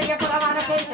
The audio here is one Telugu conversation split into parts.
batalha por la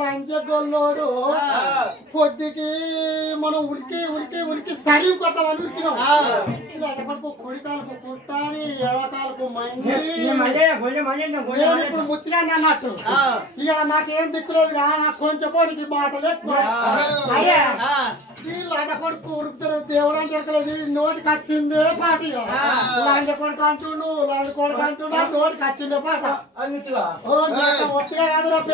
లంచోడు పొద్దుకి మనం ఉడికి ఉడికి ఉడికి సరిగి కొడతాం అనుకుంటున్నాం ఇప్పుడు ముత్తిగా అన్నట్టు ఇక నాకేం దిక్కులేదు రా నాకు కొంచెం పోనీ మాటలేడు కొడుకుతారు దేవుడు అని చెప్పలేదు నోటి ఖచ్చిందే పాట లాంజ కొడుకు అంటున్నాడు లాంజ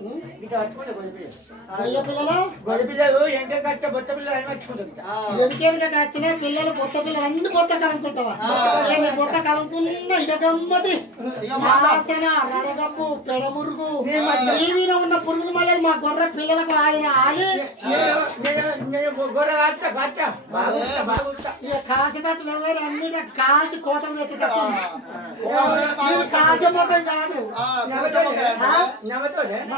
పిల్లలు బొత్త పిల్లలు అన్ని బొత్త కలుపుకుంటావా బొత్త కలుపుకున్న ఇదగమ్మది నడగబ్బు పెడమురుగు టీవీలో ఉన్న పురుగులు మళ్ళీ మా గొర్ర పిల్లలకు ఆయన ఆగి గొర్రెలు అన్ని కాల్చి కోతలు తెచ్చి కాసే మొక్కలు కాదు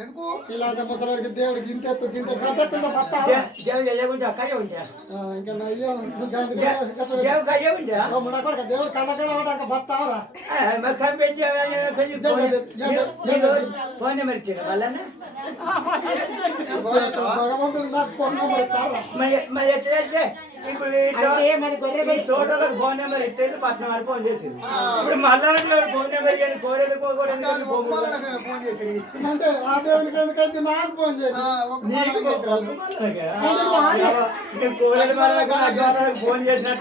ఎందుకు ఇలా తప్పసరిలోకి దేవుడికి ఇంత ఇంత కంట పట్టా జె జె ఎయ్యోం జా కయ్యోం జా ఇంకా నయ్యోం గాం కసయ్యోం జా మొన్న కొడ దేవుడి కన కన వట క పట్టామరా మఖం పెట్టి ఆ ఫోన్ నెంబర్ ఇచ్చినా బాలన్న అదంత భగవంతుని నా ఫోన్ నెంబర్ తారా నా నా తెరె తె ఇగులి అంటే మే గర్రే కొడ ఫోన్ నెంబర్ ఇత్తె పట్నం వారి ఫోన్ చేసి ఇప్పుడు మల్లనకి ఫోన్ నెంబర్ ఇచ్చే కోరేలకు కోరేలకు బొమ్మలకి ఫోన్ చేసిండి అంటే మహాదేవుని కనుకొని నేను ఆడిపోయింది చేసి ఫోన్ చేసినట్టు